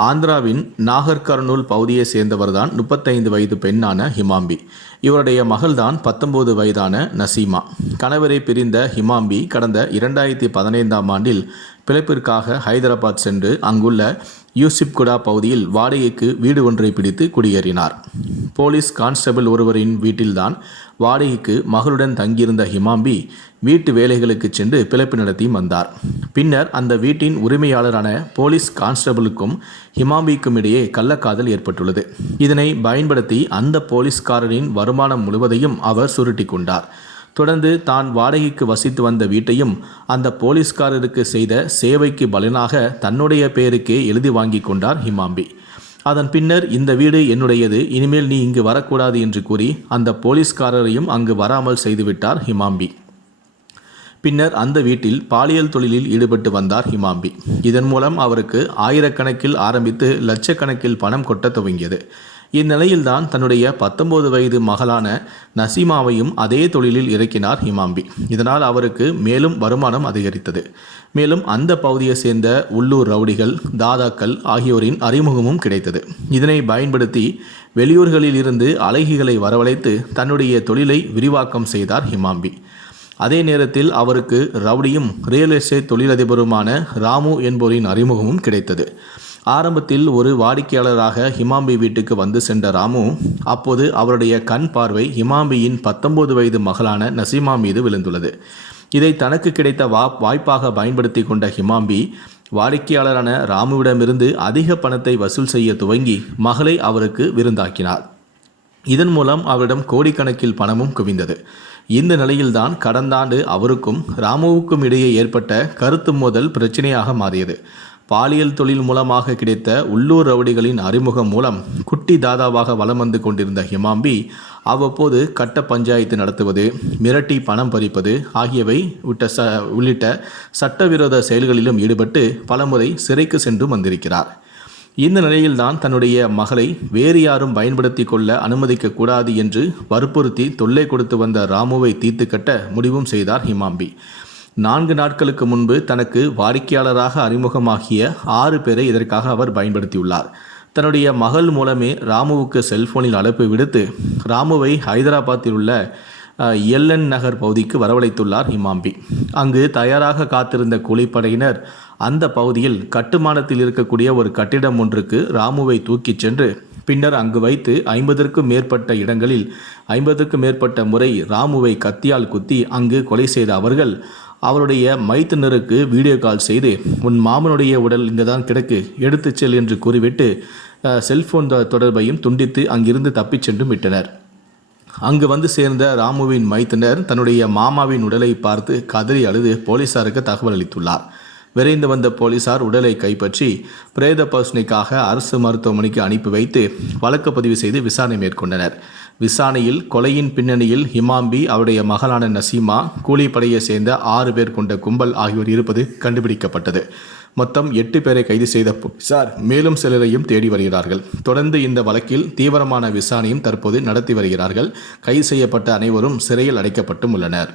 ஆந்திராவின் நாகர்கர்னூல் பகுதியை சேர்ந்தவர்தான் முப்பத்தைந்து வயது பெண்ணான ஹிமாம்பி. இவருடைய மகள்தான் பத்தொன்பது வயதான நசீமா. கணவரை பிரிந்த ஹிமாம்பி கடந்த இரண்டாயிரத்தி பதினைந்தாம் ஆண்டில் பிழைப்பிற்காக ஹைதராபாத் சென்று அங்குள்ள யூசிப்குடா பகுதியில் வாடகைக்கு வீடு ஒன்றை பிடித்து குடியேறினார். போலீஸ் கான்ஸ்டபிள் ஒருவரின் வீட்டில்தான் வாடகைக்கு மகளுடன் தங்கியிருந்த ஹிமாம்பி வீட்டு வேலைகளுக்கு சென்று பிழைப்பு நடத்தி வந்தார். பின்னர் அந்த வீட்டின் உரிமையாளரான போலீஸ் கான்ஸ்டபிளுக்கும் ஹிமாம்பிக்கும் இடையே கள்ளக்காதல் ஏற்பட்டுள்ளது. இதனை பயன்படுத்தி அந்த போலீஸ்காரரின் வருமானம் முழுவதையும் அவர் சுருட்டி கொண்டார். தொடர்ந்து தான் வாடகைக்கு வசித்து வந்த வீட்டையும் அந்த போலீஸ்காரருக்கு செய்த சேவைக்கு பலனாக தன்னுடைய பெயருக்கே எழுதி வாங்கி கொண்டார் ஹிமாம்பி. அதன் பின்னர் இந்த வீடு என்னுடையது இனிமேல் நீ இங்கு வரக்கூடாது என்று கூறி அந்த போலீஸ்காரரையும் அங்கு வராமல் செய்துவிட்டார் ஹிமாம்பி. பின்னர் அந்த வீட்டில் பாலியல் தொழிலில் ஈடுபட்டு வந்தார் ஹிமாம்பி. இதன் மூலம் அவருக்கு ஆயிரக்கணக்கில் ஆரம்பித்து லட்சக்கணக்கில் பணம் கொட்ட துவங்கியது. இந்நிலையில்தான் தன்னுடைய பத்தொன்பது வயது மகளான நசீமாவையும் அதே தொழிலில் இறக்கினார் ஹிமாம்பி. இதனால் அவருக்கு மேலும் வருமானம் அதிகரித்தது. மேலும் அந்த பகுதியை சேர்ந்த உள்ளூர் ரவுடிகள் தாதாக்கள் ஆகியோரின் அறிமுகமும் கிடைத்தது. இதனை பயன்படுத்தி வெளியூர்களில் இருந்து அழகிகளை வரவழைத்து தன்னுடைய தொழிலை விரிவாக்கம் செய்தார் ஹிமாம்பி. அதே நேரத்தில் அவருக்கு ரவுடியும் ரியல் எஸ்டேட் தொழிலதிபருமான ராமு என்போரின் அறிமுகமும் கிடைத்தது. ஆரம்பத்தில் ஒரு வாடிக்கையாளராக ஹிமாம்பி வீட்டுக்கு வந்து சென்ற ராமு அப்போது அவருடைய கண் பார்வை ஹிமாம்பியின் பத்தொன்பது வயது மகளான நசீமா மீது விழுந்துள்ளது. இதை தனக்கு கிடைத்த வா வாய்ப்பாக பயன்படுத்தி கொண்ட ஹிமாம்பி வாடிக்கையாளரான ராமுவிடமிருந்து அதிக பணத்தை வசூல் செய்ய துவங்கி மகளை அவருக்கு விருந்தாக்கினார். இதன் மூலம் அவரிடம் கோடிக்கணக்கில் பணமும் குவிந்தது. இந்த நிலையில்தான் கடந்த ஆண்டு அவருக்கும் ராமுவுக்கும் இடையே ஏற்பட்ட கருத்து மோதல் பிரச்சனையாக மாறியது. பாலியல் தொழில் மூலமாக கிடைத்த உள்ளூர் ரவுடிகளின் அறிமுகம் மூலம் குட்டி தாதாவாக வலம் வந்து கொண்டிருந்த ஹிமாம்பி அவ்வப்போது கட்ட பஞ்சாயத்து நடத்துவது மிரட்டி பணம் பறிப்பது ஆகியவை விட்ட ச உள்ளிட்ட சட்டவிரோத செயல்களிலும் ஈடுபட்டு பலமுறை சிறைக்கு சென்று வந்திருக்கிறார். இந்த நிலையில்தான் தன்னுடைய மகளை வேறு யாரும் பயன்படுத்தி கொள்ள அனுமதிக்க கூடாது என்று வற்புறுத்தி தொல்லை கொடுத்து வந்த ராமுவை தீர்த்து கட்ட முடிவும் செய்தார் ஹிமாம்பி. நான்கு நாட்களுக்கு முன்பு தனக்கு வாடிக்கையாளராக அறிமுகமாகிய ஆறு பேரை இதற்காக அவர் பயன்படுத்தியுள்ளார். தன்னுடைய மகள் மூலமே ராமுவுக்கு செல்போனில் அழைப்பு விடுத்து ராமுவை ஹைதராபாத்தில் உள்ள எல்என் நகர் பகுதிக்கு வரவழைத்துள்ளார் இமாம்பி அங்கு தயாராக காத்திருந்த கூலிப்படையினர் அந்த பகுதியில் கட்டுமானத்தில் இருக்கக்கூடிய ஒரு கட்டிடம் ஒன்றுக்கு ராமுவை தூக்கிச் சென்று பின்னர் அங்கு வைத்து ஐம்பதற்கும் மேற்பட்ட இடங்களில் ஐம்பதுக்கும் மேற்பட்ட முறை ராமுவை கத்தியால் குத்தி அங்கு கொலை செய்த அவர்கள் அவருடைய மைத்தினருக்கு வீடியோ கால் செய்து உன் மாமனுடைய உடல் இங்கே தான் கிடக்கு எடுத்துச் செல் என்று கூறிவிட்டு செல்போன் தொடர்பையும் துண்டித்து அங்கிருந்து தப்பிச் சென்றும் விட்டனர். அங்கு வந்து சேர்ந்த ராமுவின் மைத்தினர் தன்னுடைய மாமாவின் உடலை பார்த்து கதறி அழுது போலீசாருக்கு தகவல் அளித்துள்ளார். விரைந்து வந்த போலீசார் உடலை கைப்பற்றி பிரேத பரிசோதனைக்காக அரசு மருத்துவமனைக்கு அனுப்பி வைத்து வழக்கு பதிவு செய்து விசாரணை மேற்கொண்டனர். விசாரணையில் கொலையின் பின்னணியில் ஹிமாம்பி அவருடைய மகளான நசீமா கூலிப்படையை சேர்ந்த ஆறு பேர் கொண்ட கும்பல் ஆகியோர் இருப்பது கண்டுபிடிக்கப்பட்டது. மொத்தம் எட்டு பேரை கைது செய்த போலீசார் மேலும் சிலரையும் தேடி வருகிறார்கள். தொடர்ந்து இந்த வழக்கில் தீவிரமான விசாரணையும் தற்போது நடத்தி வருகிறார்கள். கைது செய்யப்பட்ட அனைவரும் சிறையில் அடைக்கப்பட்டும் உள்ளனர்.